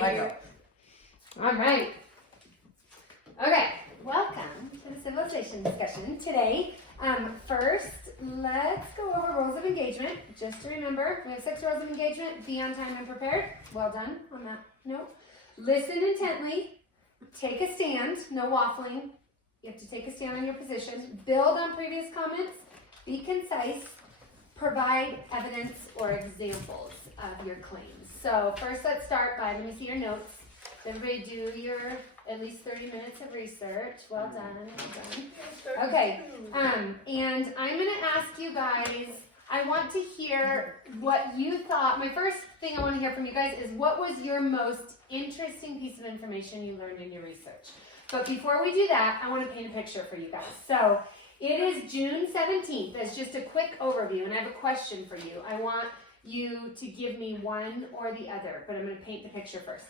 Lego. All right. Okay, welcome to the civilization discussion today. First, let's go over rules of engagement. Just to remember, we have 6 rules of engagement. Be on time and prepared. Well done on that note. Listen intently. Take a stand. No waffling. You have to take a stand on your position. Build on previous comments. Be concise. Provide evidence or examples of your claims. So first, let's start by, let me see your notes. Everybody do your at least 30 minutes of research. Well done. Well done. Okay. And I'm going to ask you guys, I want to hear what you thought. My first thing I want to hear from you guys is what was your most interesting piece of information you learned in your research? But before we do that, I want to paint a picture for you guys. So it is June 17th. As just a quick overview, and I have a question for you. I want you to give me one or the other, but I'm going to paint the picture first.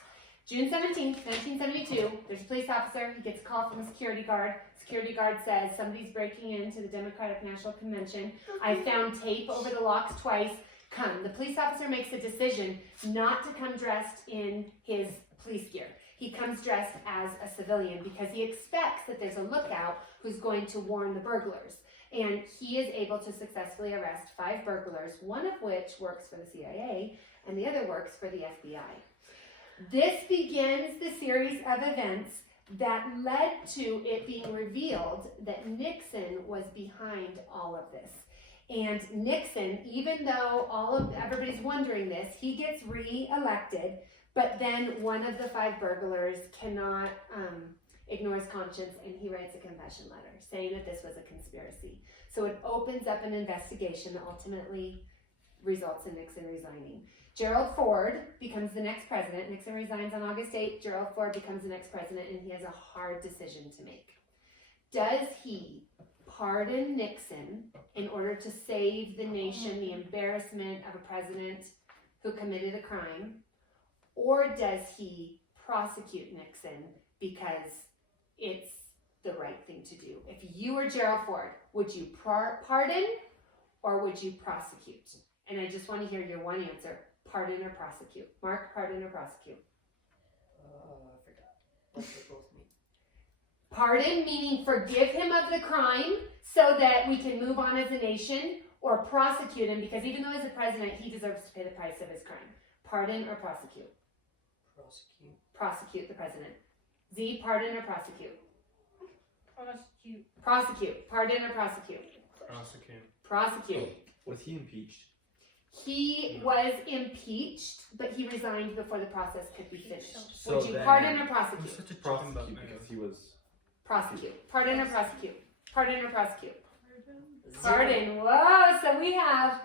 June 17th, 1972, there's a police officer. He gets a call from a security guard. Security guard says, somebody's breaking into the Democratic National Convention. I found tape over the locks twice. Come. The police officer makes a decision not to come dressed in his police gear. He comes dressed as a civilian because he expects that there's a lookout who's going to warn the burglars. And he is able to successfully arrest 5 burglars, one of which works for the CIA and the other works for the FBI. This begins the series of events that led to it being revealed that Nixon was behind all of this. And Nixon, even though everybody's wondering this, he gets re-elected, but then one of the 5 burglars cannot ignore his conscience, and he writes a confession letter saying that this was a conspiracy. So it opens up an investigation that ultimately results in Nixon resigning. Gerald Ford becomes the next president. Nixon resigns on August 8th. Gerald Ford becomes the next president, and he has a hard decision to make. Does he pardon Nixon in order to save the nation the embarrassment of a president who committed a crime? Or does he prosecute Nixon because it's the right thing to do? If you were Gerald Ford, would you pardon or would you prosecute? And I just want to hear your one answer. Pardon or prosecute? Mark, pardon or prosecute? I forgot. What's it supposed to mean? Pardon, meaning forgive him of the crime so that we can move on as a nation, or prosecute him because even though he's a president, he deserves to pay the price of his crime. Pardon or prosecute? Prosecute. Prosecute the president. Z, pardon or prosecute? Prosecute. Prosecute. Pardon or prosecute? Prosecute. Prosecute. Was he impeached? He was impeached, but he resigned before the process could be finished. So Would you then- pardon or I'm prosecute? such a chicken butt Prosecute man. because he was. Prosecute. Pardon or prosecute? Pardon or prosecute? Pardon. Whoa, so we have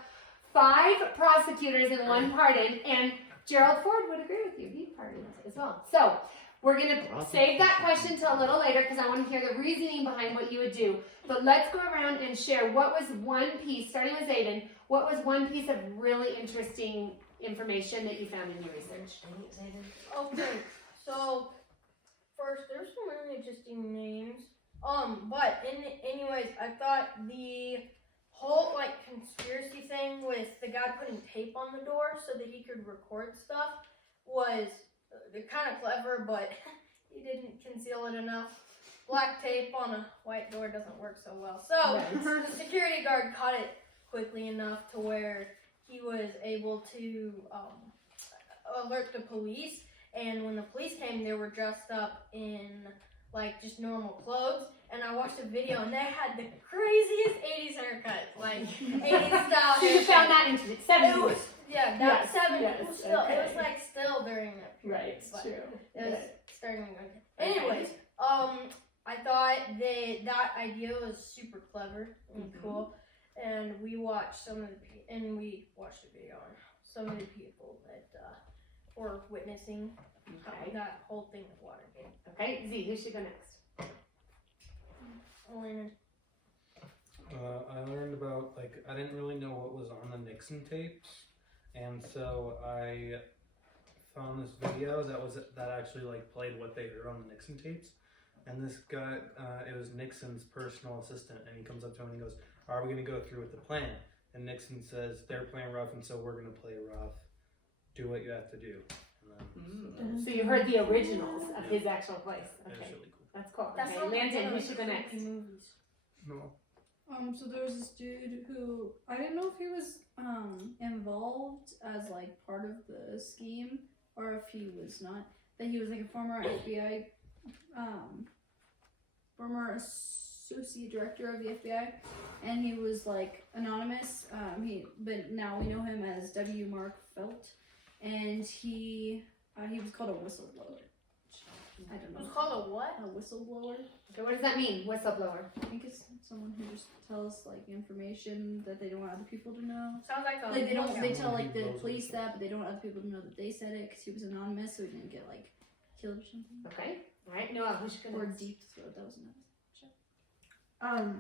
5 prosecutors and 1 pardon, and Gerald Ford would agree with you. He pardoned as well. So we're going to save that question till a little later because I want to hear the reasoning behind what you would do. But let's go around and share what was one piece, starting with Zayden, what was one piece of really interesting information that you found in your research? Okay, so first there's some really interesting names. But anyways, I thought the whole conspiracy thing with the guy putting tape on the door so that he could record stuff was kind of clever, but he didn't conceal it enough. Black tape on a white door doesn't work so well. So Right. the security guard caught it quickly enough to where he was able to alert the police. And when the police came, they were dressed up in just normal clothes. And I watched a video, and they had the craziest 80s haircuts, 80s style. So you found that interesting. 70s. It was, yeah, that Yes, 70s. yes, It was still, okay. it was still during that period. Right, it's but true. It was Good. starting. Anyways, I thought that idea was super clever and cool, and we watched the video on some of the people that were witnessing that whole thing with Watergate. Okay, Z, who should go next? Elena. I learned about, I didn't really know what was on the Nixon tapes, and so I found this video that actually played what they heard on the Nixon tapes. And this guy, it was Nixon's personal assistant, and he comes up to him and he goes, "Are we going to go through with the plan?" And Nixon says, "They're playing rough, and so we're going to play rough. Do what you have to do." And then So you heard the originals of his actual voice. it was Okay, really cool. that's cool. That's Okay, not Landon, one who of should the go next? creepy movies. No. So there was this dude who I didn't know if he was involved as like part of the scheme or if he was not. But he was like a former FBI, former associate director of the FBI, and he was like anonymous. But now we know him as W. Mark Felt, and he was called a whistleblower. I don't It know. was called a what? A whistleblower. Okay, what does that mean? Whistleblower. I think it's someone who just tells like information that they don't want other people to know. Sounds like a Like they don't, they lookout. tell like the police that, but they don't want other people to know that they said it because he was anonymous, so he didn't get like killed or something. Okay. All right, Noah, who should go Or next? deep throat. That was another.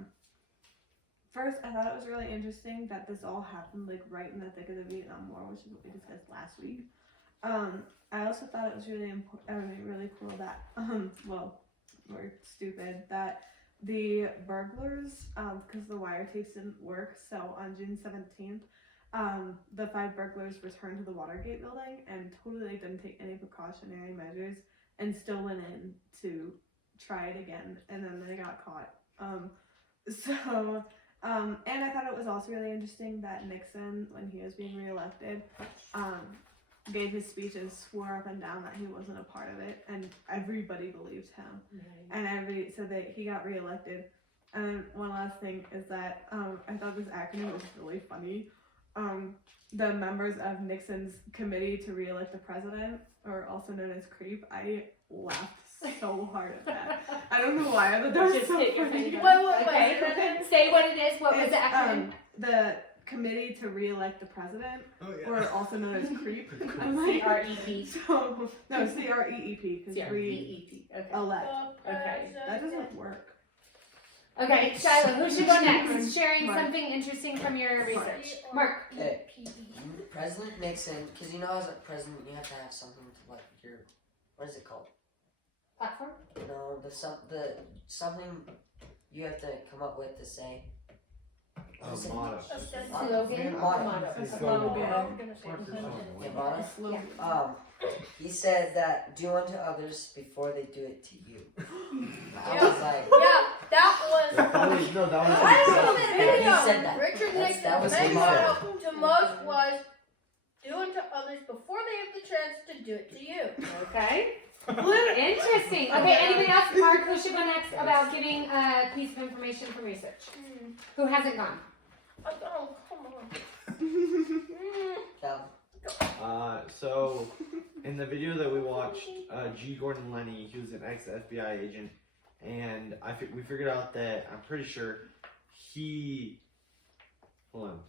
First, I thought it was really interesting that this all happened like right in the thick of the Vietnam War, which is what we discussed last week. I also thought it was really really cool that or stupid that the burglars, because the wiretaps didn't work, so on June 17th, the 5 burglars returned to the Watergate building and totally didn't take any precautionary measures and still went in to try it again, and then they got caught. And I thought it was also really interesting that Nixon, when he was being reelected, gave his speech and swore up and down that he wasn't a part of it, and everybody believed him. And so that he got reelected. And one last thing is that I thought this acronym was really funny. The members of Nixon's committee to reelect the president, or also known as CREEP, I laughed so hard at that. I don't know why, but that was Just so hit your funny. finger. Wait. Okay. Say what it is. What was the It's, acronym? the committee to reelect the president, Oh yeah. or also known as CREEP. I'm like, C-R-E-P. so, no, CREEP, because C-R-E-E-P. Okay. re-elect. Okay. That doesn't work. Okay, Shiloh, who should go next? Sharing something interesting from your Mark. research. Mark. Okay. President Nixon, because you know as a president you have to have something to like your, what is it called? Platform? No, something you have to come up with to say. What is it? Motto. Slogan? Motto. Motto. It's Okay. slogan. Yeah, motto. Yeah. He said that do unto others before they do it to you. I Yeah. was like, Yeah, that was. No, that was I don't know the Yeah, he video. said that. Richard That's- Nixon's that was main his motto to most was do unto others before they have the chance to do it to you. Okay. Interesting. Okay, anybody else? Mark, who should go next about giving a piece of information from research? Who hasn't gone? Oh, come on. So in the video that we watched, G. Gordon Lenny, he was an ex-FBI agent, and we figured out that I'm pretty sure he was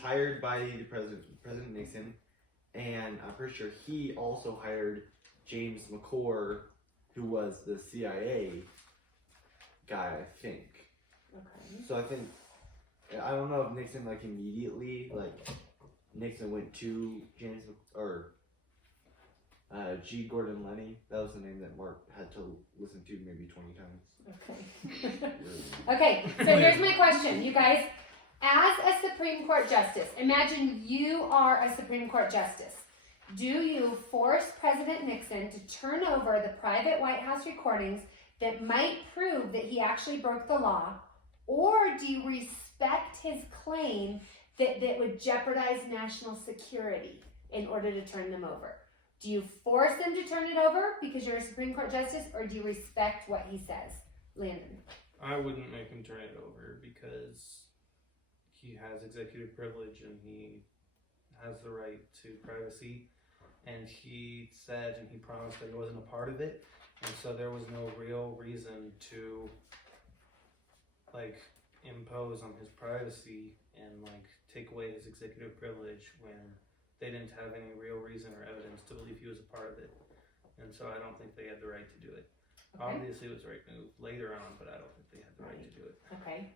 hired by the President Nixon, and I'm pretty sure he also hired James McCord, who was the CIA guy, I think. Okay. So I don't know if Nixon immediately Nixon went to James or G. Gordon Lenny. That was the name that Mark had to listen to maybe 20 times. Okay. Okay, so here's my question, you guys. As a Supreme Court Justice, imagine you are a Supreme Court Justice. Do you force President Nixon to turn over the private White House recordings that might prove that he actually broke the law, or do you respect his claim that would jeopardize national security in order to turn them over? Do you force him to turn it over because you're a Supreme Court Justice, or do you respect what he says? Landon. I wouldn't make him turn it over because he has executive privilege and he has the right to privacy, and he said and he promised that he wasn't a part of it, and so there was no real reason to impose on his privacy and take away his executive privilege when they didn't have any real reason or evidence to believe he was a part of it. And so I don't think they had the right to do it. Okay. Obviously it was the right move later on, but I don't think they had the right to do it. Okay.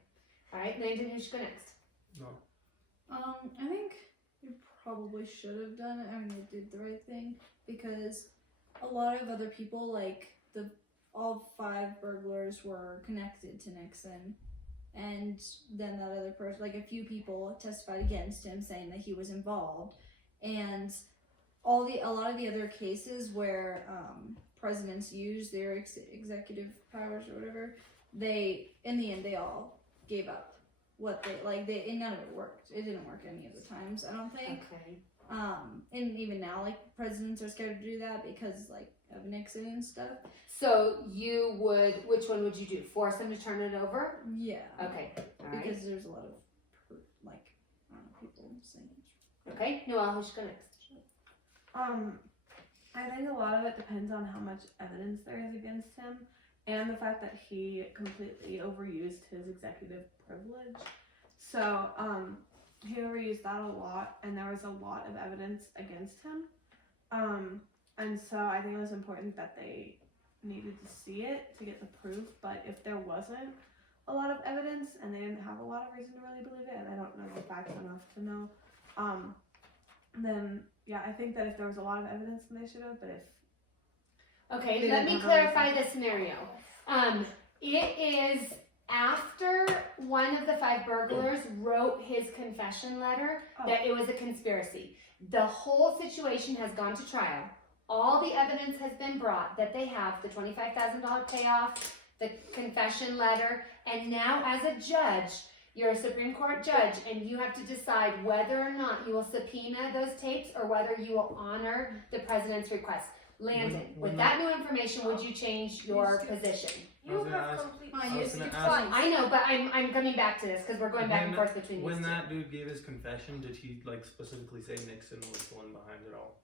All right, Landon, who should go next? No. I think you probably should have done it. I mean, they did the right thing because a lot of other people, all 5 burglars were connected to Nixon, and then that other person, like a few people testified against him saying that he was involved. And a lot of the other cases where presidents use their executive powers or whatever, in the end they all gave up what and none of it worked. It didn't work any of the times, I don't think. Okay. And even now, like, presidents are scared to do that because, like, of Nixon and stuff. So which one would you do? Force them to turn it over? Yeah. Okay. All right. Because there's a lot of, like, I don't know, people saying it. Okay. Noelle, who should go next? I think a lot of it depends on how much evidence there is against him and the fact that he completely overused his executive privilege. So, he overused that a lot, and there was a lot of evidence against him. And so I think it was important that they needed to see it to get the proof, but if there wasn't a lot of evidence and they didn't have a lot of reason to really believe it, and I don't know the facts enough to know, then yeah, I think that if there was a lot of evidence, then they should have, but if Okay, let me clarify the scenario. It is after one of the 5 burglars wrote his confession letter that it was a conspiracy. The whole situation has gone to trial. All the evidence has been brought that they have the $25,000 payoff, the confession letter, and now as a judge, you're a Supreme Court judge, and you have to decide whether or not you will subpoena those tapes or whether you will honor the president's request. Landon, with that new information, would you change your position? You have complete. I know, but I'm coming back to this because we're going back and forth between these When two. that dude gave his confession, did he like specifically say Nixon was the one behind it all?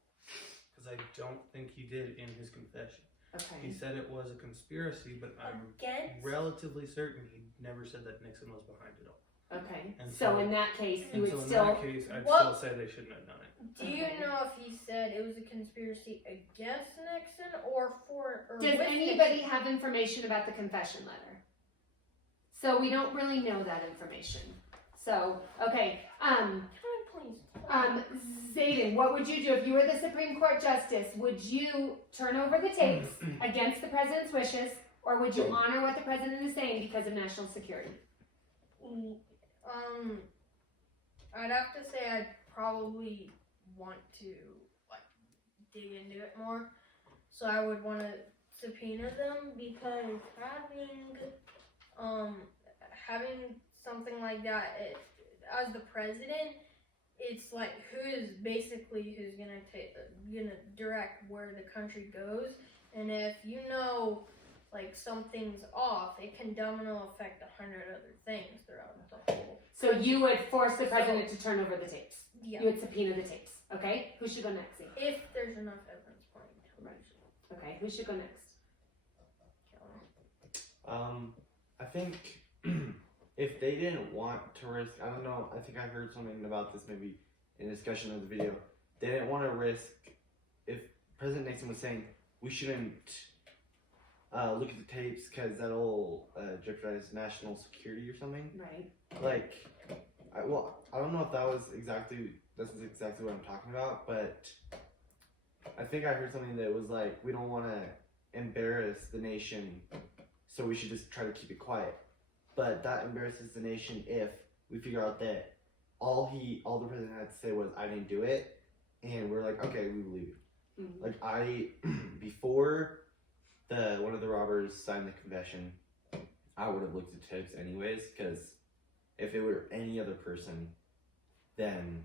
Because I don't think he did in his confession. He Okay. said it was a conspiracy, but I'm relatively certain he never said that Nixon was behind it all. Okay. And So in that case, you And would so in still. that case, I'd Well- still say they shouldn't have done it. Do you know if he said it was a conspiracy against Nixon or for? Or Does with anybody Nixon? have information about the confession letter? So we don't really know that information. So okay. Can I please? Zayden, what would you do if you were the Supreme Court Justice? Would you turn over the tapes against the president's wishes, or would you honor what the president is saying because of national security? I'd have to say I'd probably want to like dig into it more. So I would want to subpoena them because having something like that as the president, it's like who's gonna direct where the country goes, and if you know like something's off, it can domino affect 100 other things throughout the whole. So you would force the president to turn over the tapes. Yeah. You would subpoena the tapes. Okay. Who should go next? Zayden? If there's enough evidence pointing to it. Okay. Who should go next? I think if they didn't want to risk, I don't know, I think I heard something about this maybe in discussion of the video. They didn't want to risk, if President Nixon was saying we shouldn't look at the tapes because that'll jeopardize national security or something. Right. Like, I don't know if that's exactly what I'm talking about, but I think I heard something that was like, we don't want to embarrass the nation, so we should just try to keep it quiet. But that embarrasses the nation if we figure out that all the president had to say was, I didn't do it, and we're like, okay, we believe you. Mm-hmm. Like before one of the robbers signed the confession, I would have looked at tapes anyways, because if it were any other person, then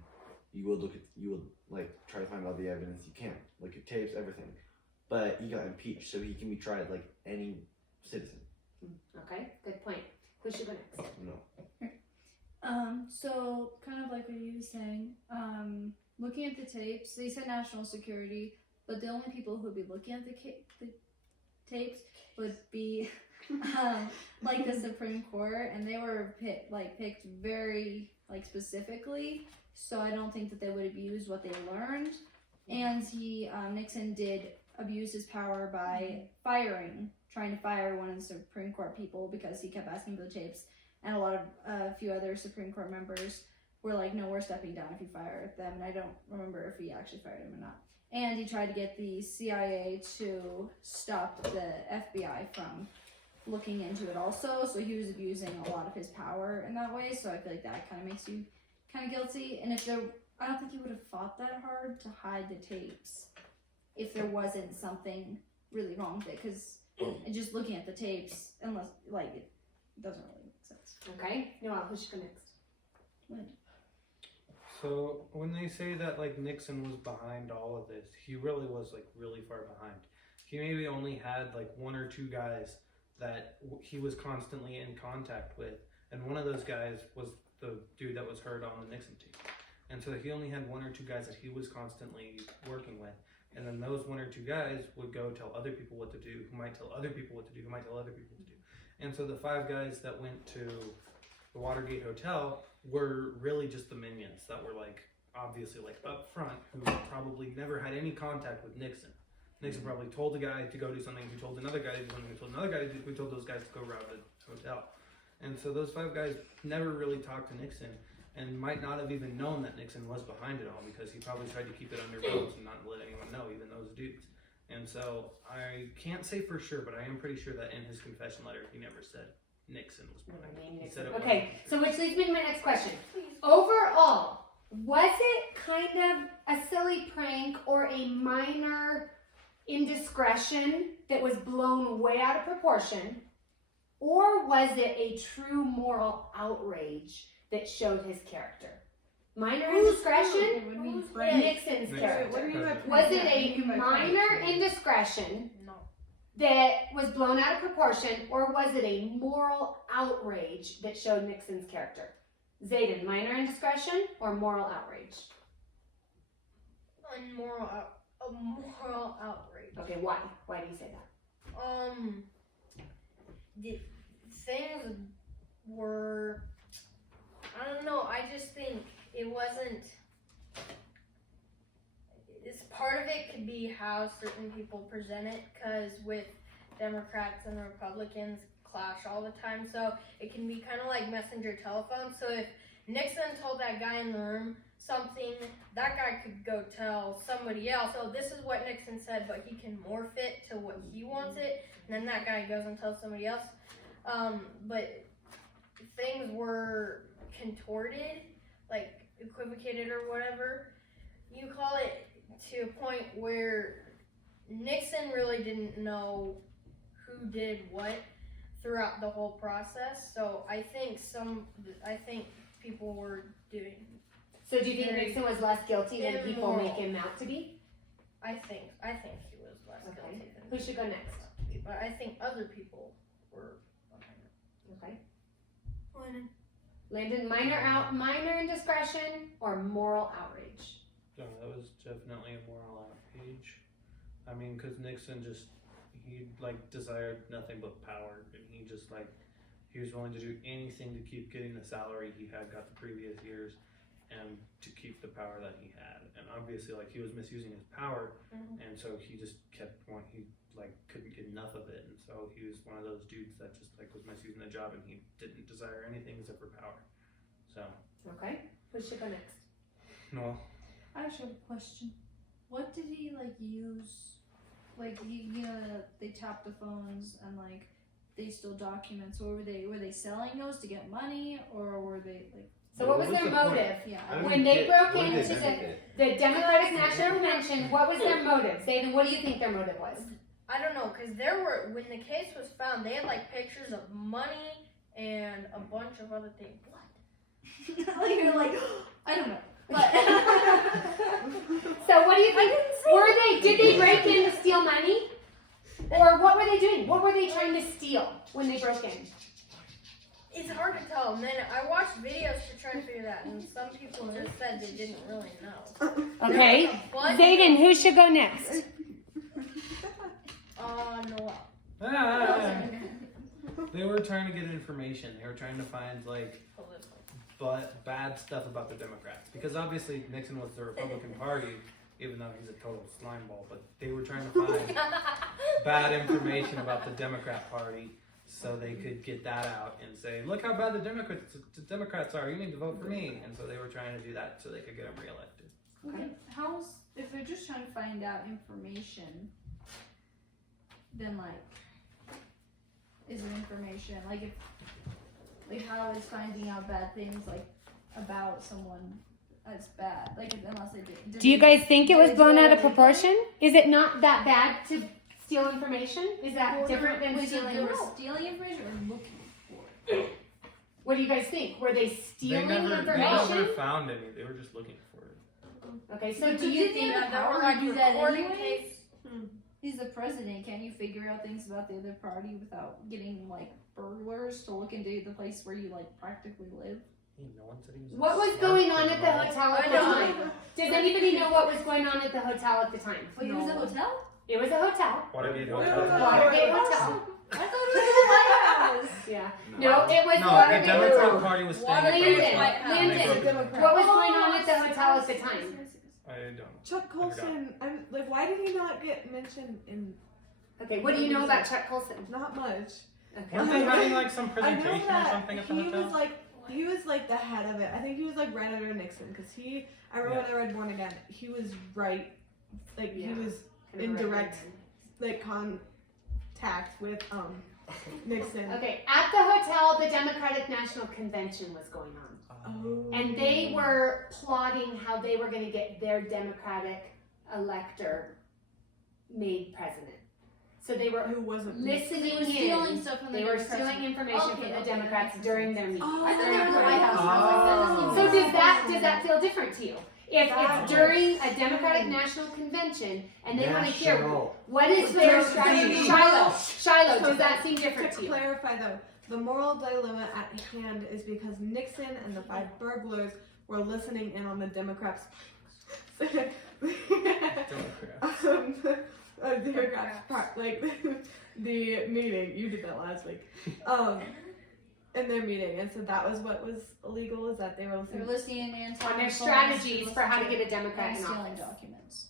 you would like try to find all the evidence you can, look at tapes, everything. But he got impeached, so he can be tried like any citizen. Okay. Good point. Who should go next? No. So kind of like what you were saying, looking at the tapes, they said national security, but the only people who would be looking at the tapes would be like the Supreme Court, and they were picked very like specifically, so I don't think that they would abuse what they learned. And Nixon did abuse his power by trying to fire one of the Supreme Court people because he kept asking for the tapes, and a few other Supreme Court members were like, no, we're stepping down if you fire them, and I don't remember if he actually fired him or not. And he tried to get the CIA to stop the FBI from looking into it also, so he was abusing a lot of his power in that way. So I feel like that kind of makes you kind of guilty. And I don't think he would have fought that hard to hide the tapes if there wasn't something really wrong with it. Because just looking at the tapes, unless like it doesn't really make sense. Okay. Noel, who should go next? So when they say that like Nixon was behind all of this, he really was like really far behind. He maybe only had like one or two guys that he was constantly in contact with, and one of those guys was the dude that was heard on the Nixon tape. And so he only had one or two guys that he was constantly working with, and then those one or two guys would go tell other people what to do, who might tell other people what to do, who might tell other people what to do. And so the 5 guys that went to the Watergate Hotel were really just the minions that were like obviously like up front, who probably never had any contact with Nixon. Nixon probably told the guy to go do something, who told another guy to do something, who told another guy to do, who told those guys to go rob the hotel. And so those 5 guys never really talked to Nixon, and might not have even known that Nixon was behind it all, because he probably tried to keep it under wraps and not let anyone know, even those dudes. And so I can't say for sure, but I am pretty sure that in his confession letter he never said Nixon was behind it. He said it Okay, wasn't. so which leads me to my next question. Overall, was it kind of a silly prank or a minor indiscretion that was blown way out of proportion, or was it a true moral outrage that showed his character? Minor indiscretion? Nixon's Nixon. character. What do you mean by Was it prank? a What do you mean by minor prank? indiscretion No. that was blown out of proportion, or was it a moral outrage that showed Nixon's character? Zayden, minor indiscretion or moral outrage? A moral outrage. Okay, why? Why do you say that? The things were, I don't know, I just think it wasn't, it's part of it could be how certain people present it, because with Democrats and Republicans clash all the time, so it can be kind of like messenger telephone. So if Nixon told that guy in the room something, that guy could go tell somebody else, oh, this is what Nixon said, but he can morph it to what he wants it, and then that guy goes and tells somebody else. But things were contorted, like equivocated or whatever you call it, to a point where Nixon really didn't know who did what throughout the whole process. So I think people were doing. So do you think Nixon was less guilty than people immoral. make him out to be? I think he was less Okay. guilty Who than. should go next? But I think other people were behind it. Okay. Lennon. Landon, minor indiscretion or moral outrage? No, that was definitely a moral outrage. I mean, because Nixon he like desired nothing but power, and he was willing to do anything to keep getting the salary he had got the previous years, and to keep the power that he had. And obviously, like, he was misusing his power, and so he just couldn't get enough of it, and so he was one of those dudes that just was misusing the job, and he didn't desire anything except for power. So, Okay. Who should go next? no. I actually have a question. What did he use? They tapped the phones and they stole documents. Or were they selling those to get money, or were they So what was their the point? motive? Yeah. I don't When they get- broke what did into they benefit? the Democratic National Convention, what was their motive? Zayden, what do you think their motive was? I don't know, because when the case was found, they had pictures of money and a bunch of other things. What? You're I don't know. But So what do you think? Did they break in to steal money? Or what were they doing? What were they trying to steal when they broke in? It's hard to tell. And then I watched videos to try and figure that, and some people just said they didn't really know. Okay. Zayden, who should go next? Noel. They were trying to get information. They were trying to find bad stuff about the Democrats, because obviously Nixon was the Republican Party, even though he's a total slimeball. But they were trying to find bad information about the Democrat Party, so they could get that out and say, "Look how bad the Democrats are. You need to vote for me." And so they were trying to do that so they could get him reelected. okay. If they're just trying to find out information, then isn't information. Like if, like how is finding out bad things like about someone that's bad? Like unless they did. Do you guys think it was did blown they out of really- proportion? Is it not that bad to steal information? Is that Well, different than was it stealing? they were stealing information or looking for it? What do you guys think? Were they They stealing never information? found any. They were just looking for it. Okay, so But do you didn't he think have the there power were to like do that recording anyways? tapes? He's the president. Can't you figure out things about the other party without getting like burglars to look into the place where you like practically live? Hey, no one said he was. what was smart going on at the criminal. hotel at I the know. time? Does anybody know what was going on at the hotel at the time? Wait, it was a hotel? It was a hotel. Watergate Wait, Hotel. wait, wait, Watergate wait. Hotel. I thought it was a lighthouse. Yeah. No, it was No, the Watergate Democrat Hotel. Party was staying Watergate at the White hotel. House. And they Lyndon, broke it down. what was going on at the hotel at the time? I don't. Chuck Colson. I'm like, why did he not get mentioned in? Okay, what do you know about Chuck Colson? Not much. Okay. Weren't they running like some I know presentation or that something at the he hotel? was like the head of it. I think he was like right under Nixon because I remember when I read Born Again, he was right, like Yeah. he was in direct like contact with Nixon. Okay, at the hotel, the Democratic National Convention was going on. Oh. And they were plotting how they were going to get their Democratic elector made president. So they were Who wasn't listening They were stealing in. stuff from the They were Democrats. stealing information Okay, from the okay, Democrats that makes during sense. their meeting. Oh, I thought they were in the White House. I was like, that doesn't So even does that feel different to you? If it's during a Democratic National Convention and they want to hear National. what is their strategy, Shiloh, does that seem To different to you? clarify though, the moral dilemma at hand is because Nixon and the 5 burglars were listening in on the Democrats. Democrats part, like the meeting. You did that last week. In their meeting, and so that was what was illegal. Is that they were They listening. were listening in On their strategies for how to get a Democrat and in stealing office. documents.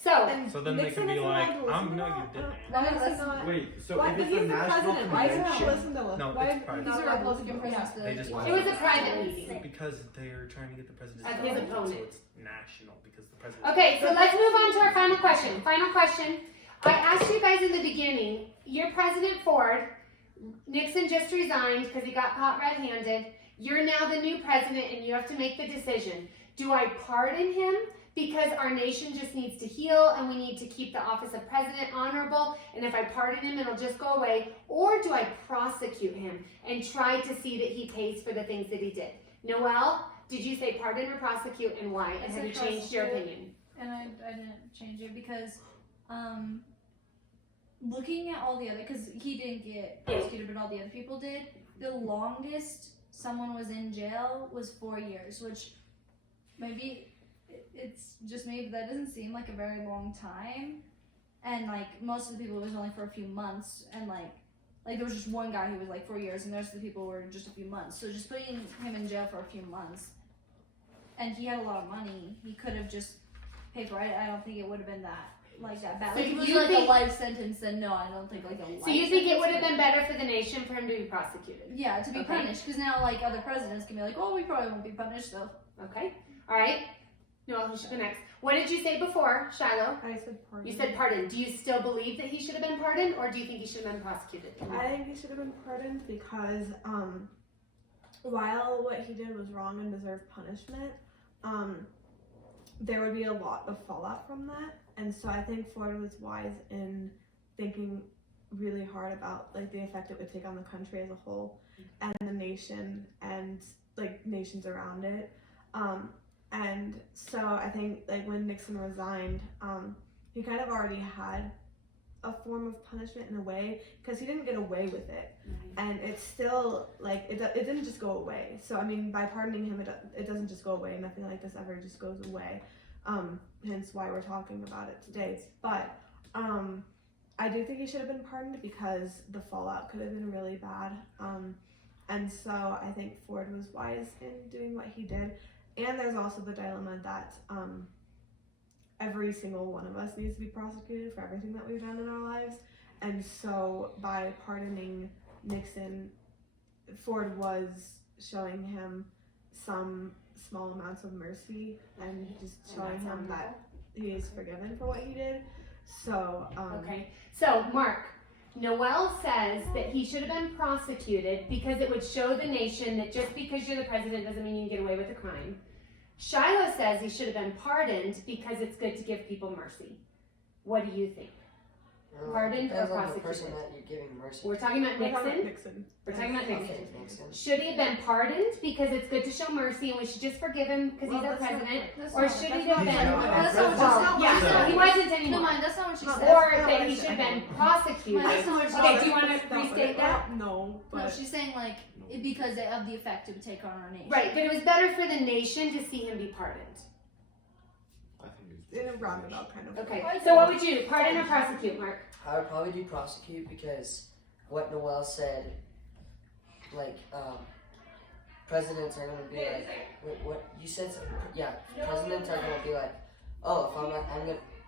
So, And So then they Nixon could be isn't like, allowed to listen to no, you that? didn't. Why No, is he that's not? Wait, so Why? if But it's he's a the national president. Why does he not convention, listen to us? No, Why? it's private. He's a Republican president. They just it was a private meeting. Because they're trying to get the president. Of his elected, opponent. So it's national because the president. Okay, so let's move on to our final question. Final question. I asked you guys in the beginning, you're President Ford. Nixon just resigned because he got caught red-handed. You're now the new president and you have to make the decision. Do I pardon him because our nation just needs to heal and we need to keep the office of president honorable, and if I pardon him it'll just go away? Or do I prosecute him and try to see that he pays for the things that he did? Noelle, did you say pardon or prosecute, and why? And have you changed your opinion? And I didn't change it because looking at all the other, because he didn't get prosecuted, but all the other people did. The longest someone was in jail was 4 years, which maybe it's just me, but that doesn't seem like a very long time. And like most of the people, it was only for a few months, and like there was just one guy who was like 4 years, and the rest of the people were just a few months. So just putting him in jail for a few months, and he had a lot of money, he could have just paid for it. I don't think it would have been that bad. So Like if it was you like a think- life sentence, then no, I don't think like a life. So you think it would have sentence, been better for the nation for him to be prosecuted? Yeah, to be Okay. punished, because now like other presidents can be like, oh, we probably won't be punished, so. Okay, all right. Noelle, who should go next? What did you say before, Shiloh? I said pardon. You said pardon. Do you still believe that he should have been pardoned, or do you think he should have been prosecuted? I think he should have been pardoned because while what he did was wrong and deserved punishment, there would be a lot of fallout from that. And so I think Ford was wise in thinking really hard about like the effect it would take on the country as a whole and the nation and like nations around it. And so I think like when Nixon resigned, he kind of already had a form of punishment in a way because he didn't get away with it, and it's still like it didn't just go away. So I mean, by pardoning him, it doesn't just go away. Nothing like this ever just goes away. Hence why we're talking about it today. But I do think he should have been pardoned because the fallout could have been really bad. And so I think Ford was wise in doing what he did. And there's also the dilemma that every single one of us needs to be prosecuted for everything that we've done in our lives. And so by pardoning Nixon, Ford was showing him some small amounts of mercy and just showing him that he is forgiven for what he did. So Okay. So, Mark, Noel says that he should have been prosecuted because it would show the nation that just because you're the president doesn't mean you can get away with a crime. Shiloh says he should have been pardoned because it's good to give people mercy. What do you think? Pardoned or Depends on the person prosecuted? that you're giving mercy. We're talking about Nixon. Nixon. We're talking about Nixon. Okay, Nixon. Should he have been pardoned because it's good to show mercy and we should just forgive him because he's our president? Or should he have been? That's not what Yeah, she said. he wasn't No, anymore. mind, that's not what she said. Or that he should have been prosecuted. That's not what she Okay, said. do you want to restate that? No, No, but she's saying like because of the effect it would take on our nation. Right, but it was better for the nation to see him be pardoned. I think in a roundabout kind of. Okay, so what would you do? Pardon or prosecute, Mark? I would probably do prosecute because what Noel said, like, presidents are gonna be like, what you said? Yeah, presidents are gonna be like, oh, if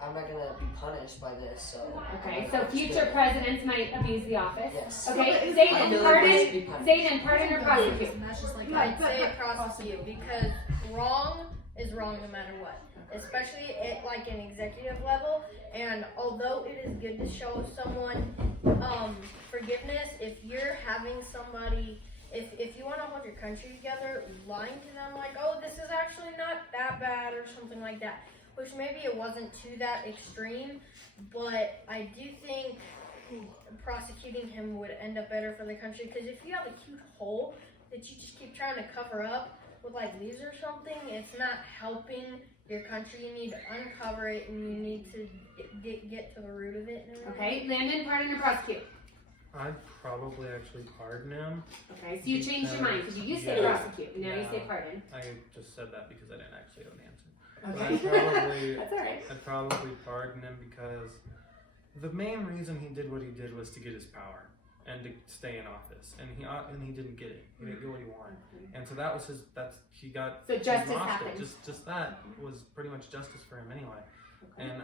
I'm not gonna be punished by this. So Okay, so future presidents might abuse the office. yes. Okay, I Zayden, feel like they should pardon. be punished. Zayden, pardon or prosecute? And that's just like I'd say prosecute because wrong is wrong no matter what, especially at like an executive level. And although it is good to show someone forgiveness, if you're having somebody, if you want to hold your country together, lying to them like, oh, this is actually not that bad or something like that, which maybe it wasn't to that extreme, but I do think prosecuting him would end up better for the country because if you have a huge hole that you just keep trying to cover up with like leaves or something, it's not helping your country. You need to uncover it and you need to get to the root of it. And Okay, Landon, pardon or prosecute? I'd probably actually pardon him. Okay, so you changed your mind because you used to say Yeah. prosecute, and now you say pardon. I just said that because I didn't actually have an answer. Okay. That's alright. I'd probably pardon him because the main reason he did what he did was to get his power and to stay in office, and he didn't get it. He didn't get what he wanted, and so that was his. He got. So he justice lost happened. it. Just that was pretty much justice for him anyway. And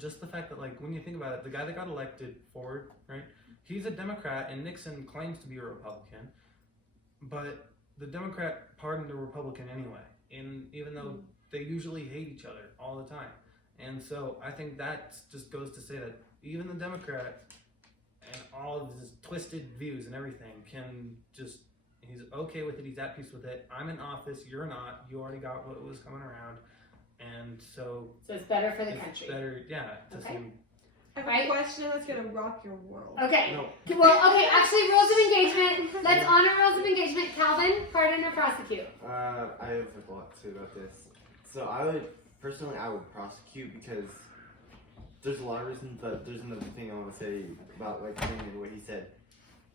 just the fact that, like, when you think about it, the guy that got elected, Ford, right? He's a Democrat, and Nixon claims to be a Republican, but the Democrat pardoned a Republican anyway, and even though they usually hate each other all the time. And so I think that just goes to say that even the Democrat and all of his twisted views and everything can just, he's okay with it, he's at peace with it. I'm in office, you're not, you already got what was coming around. And so it's better for the it's country. better, yeah, to Okay. see. I have Right? a question that's gonna rock your world. Okay. No. Well, okay, actually, rules of engagement. Let's honor rules of engagement. Calvin, pardon or prosecute? I have a lot to say about this. So I would prosecute because there's a lot of reasons, but there's another thing I want to say about like him and what he said.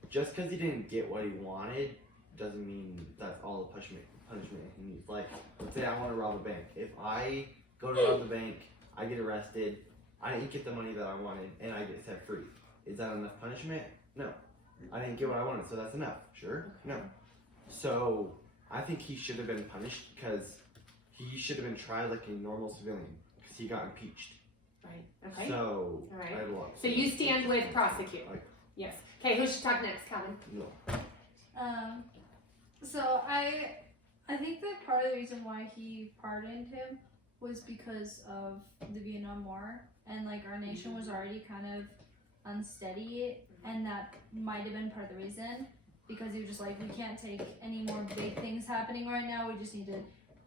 Just because he didn't get what he wanted doesn't mean that's all the punishment he needs. Like, let's say I want to rob a bank. If I go to rob the bank, I get arrested, I didn't get the money that I wanted, and I get set free. Is that enough punishment? No. I didn't get what I wanted, so that's enough. Sure? No. So I think he should have been punished because he should have been tried like a normal civilian because he got impeached. Right. Okay. So All right. I have a lot. So you stand with prosecute. Like- Yes. Okay, who should talk next, Calvin? No. So I think that part of the reason why he pardoned him was because of the Vietnam War and like our nation was already kind of unsteady, and that might have been part of the reason because he was just like, we can't take any more big things happening right now. We just need to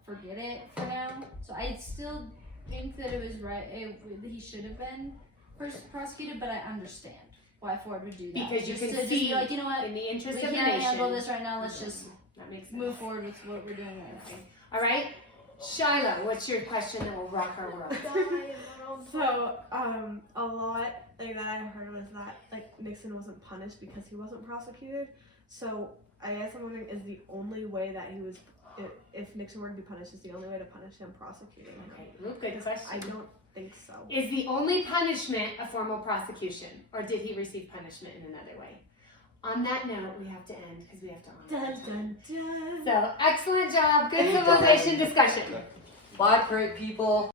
forget it for now. So I still think that it was right. He should have been first prosecuted, but I understand why Ford would do that. Because you Just can to just see be like, you know what, in the we interest of the can't handle nation. this right now. Let's just That makes sense. move forward with what we're doing right now. All right. Shiloh, what's your question that will rock our world? So, a lot like that I heard was that like Nixon wasn't punished because he wasn't prosecuted. So I guess I'm wondering, is the only way that he was, if Nixon were to be punished, is the only way to punish him prosecuting him? Okay, good question. I don't think so. Is the only punishment a formal prosecution, or did he receive punishment in another way? On that note, we have to end because we have to honor. Dun, dun, dun. So, excellent job. Good civilization discussion. Bye, great people.